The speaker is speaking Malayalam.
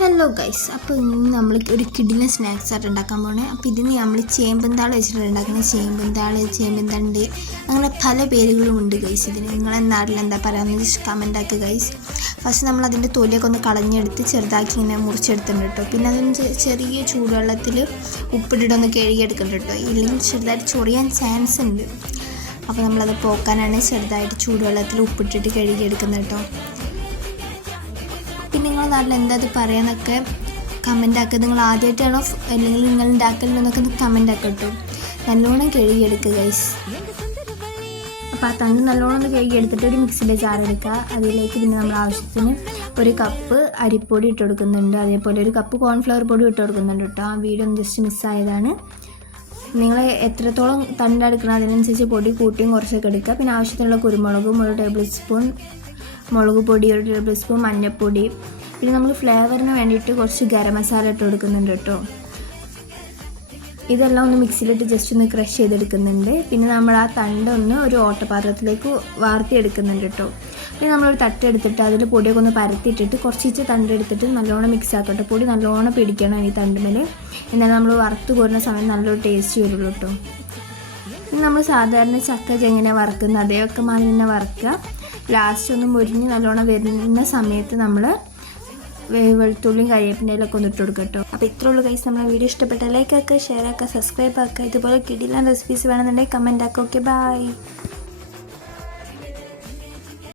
ഹലോ ഗൈസ്, അപ്പോൾ ഇന്ന് നമ്മൾ ഒരു കിടിലൻ സ്നാക്സ് ആയിട്ട് ഉണ്ടാക്കാൻ പോകണേ. അപ്പോൾ ഇതിന് നമ്മൾ ചേമ്പന്താൾ വെച്ചിട്ട് ഉണ്ടാക്കുന്നത്. ചേമ്പന്തണ്ട് അങ്ങനെ പല പേരുകളും ഉണ്ട് ഗൈസ്. ഇതിന് നിങ്ങളെ നാട്ടിൽ എന്താ പറയാമെന്ന് ജസ്റ്റ് കമൻ്റ് ആക്കുക ഗൈസ്. ഫസ്റ്റ് നമ്മൾ അതിൻ്റെ തൊലിയൊക്കെ ഒന്ന് കളഞ്ഞെടുത്ത് ചെറുതാക്കി ഇങ്ങനെ മുറിച്ചെടുത്തിട്ടുണ്ട് കേട്ടോ. പിന്നെ അതിന് ചെറിയ ചൂടുവെള്ളത്തിൽ ഉപ്പിട്ടിട്ടൊന്ന് കഴുകിയെടുക്കുന്നുണ്ട് കേട്ടോ. ഇല്ലെങ്കിൽ ചെറുതായിട്ട് ചൊറിയാൻ ചാൻസ് ഉണ്ട്. അപ്പോൾ നമ്മളത് പോക്കാനാണ് ചെറുതായിട്ട് ചൂടുവെള്ളത്തിൽ ഉപ്പിട്ടിട്ട് കഴുകിയെടുക്കുന്നത് കേട്ടോ. പിന്നെ നിങ്ങളുടെ നാട്ടിൽ എന്താ അത് പറയാമെന്നൊക്കെ കമൻ്റ് ആക്കുക. നിങ്ങൾ ആദ്യമായിട്ടാണോ അല്ലെങ്കിൽ നിങ്ങൾ ഉണ്ടാക്കലുണ്ടെന്നൊക്കെ കമൻ്റ് ആക്കുക കേട്ടോ. നല്ലോണം കഴുകിയെടുക്കുക ഗൈസ്. അപ്പോൾ ആ തണ്ട് നല്ലോണം ഒന്ന് കഴുകിയെടുത്തിട്ട് ഒരു മിക്സിൻ്റെ ജാർ എടുക്കുക. അതിലേക്ക് പിന്നെ നമ്മൾ ആവശ്യത്തിന് ഒരു കപ്പ് അരിപ്പൊടി ഇട്ട് കൊടുക്കുന്നുണ്ട്. അതേപോലെ ഒരു കപ്പ് കോൺഫ്ലവർ പൊടി ഇട്ട് കൊടുക്കുന്നുണ്ട് കേട്ടോ. ആ വീഡിയോ ഒന്ന് ജസ്റ്റ് മിസ്സായതാണ്. നിങ്ങൾ എത്രത്തോളം തണ്ടെടുക്കണം അതിനനുസരിച്ച് പൊടി കൂട്ടിയും കുറച്ചൊക്കെ എടുക്കുക. പിന്നെ ആവശ്യത്തിനുള്ള കുരുമുളകും 1 ടേബിൾ സ്പൂൺ മുളക് പൊടി, 1 ടേബിൾ സ്പൂൺ മഞ്ഞൾപ്പൊടി, പിന്നെ നമ്മൾ ഫ്ലേവറിന് വേണ്ടിയിട്ട് കുറച്ച് ഗരം മസാല ഇട്ട് കൊടുക്കുന്നുണ്ട് കേട്ടോ. ഇതെല്ലാം ഒന്ന് മിക്സിയിലിട്ട് ജസ്റ്റ് ഒന്ന് ക്രഷ് ചെയ്തെടുക്കുന്നുണ്ട്. പിന്നെ നമ്മൾ ആ തണ്ട് ഒന്ന് ഒരു ഓട്ടപാത്രത്തിലേക്ക് വാർത്തിയെടുക്കുന്നുണ്ട് കേട്ടോ. പിന്നെ നമ്മളൊരു തട്ടെടുത്തിട്ട് അതിൽ പൊടിയൊക്കെ ഒന്ന് പരത്തിയിട്ടിട്ട് കുറച്ച് തണ്ടെടുത്തിട്ട് നല്ലോണം മിക്സ് ആക്കട്ടെ. പൊടി നല്ലോണം പിടിക്കണം ഈ തണ്ടുമേൽ. എന്നാൽ നമ്മൾ വറുത്ത് കോരുന്ന സമയം നല്ലൊരു ടേസ്റ്റ് വരുള്ളൂ കേട്ടോ. പിന്നെ നമ്മൾ സാധാരണ ചക്ക എങ്ങനെ വറുക്കുന്നത് അതേയൊക്കെ മാതിരി തന്നെ വറുക്കുക. ലാസ്റ്റ് ഒന്ന് മുരിഞ്ഞ് നല്ലോണം വരുന്ന സമയത്ത് നമ്മൾ വെളുത്തുള്ളിയും കരിവേപ്പിൻ്റെയിലൊക്കെ ഒന്ന് ഇട്ട് കൊടുക്കുക കേട്ടോ. അപ്പോൾ ഇത്രേ ഉള്ളൂ ഗൈസ്. നമ്മളെ വീഡിയോ ഇഷ്ടപ്പെട്ട ലൈക്ക് ആക്കുക, ഷെയർ ആക്കുക, സബ്സ്ക്രൈബ് ആക്കുക. ഇതുപോലെ കിടിലൻ റെസിപ്പീസ് വേണമെന്നുണ്ടെങ്കിൽ കമൻറ്റ് ആക്കുക. Okay, by.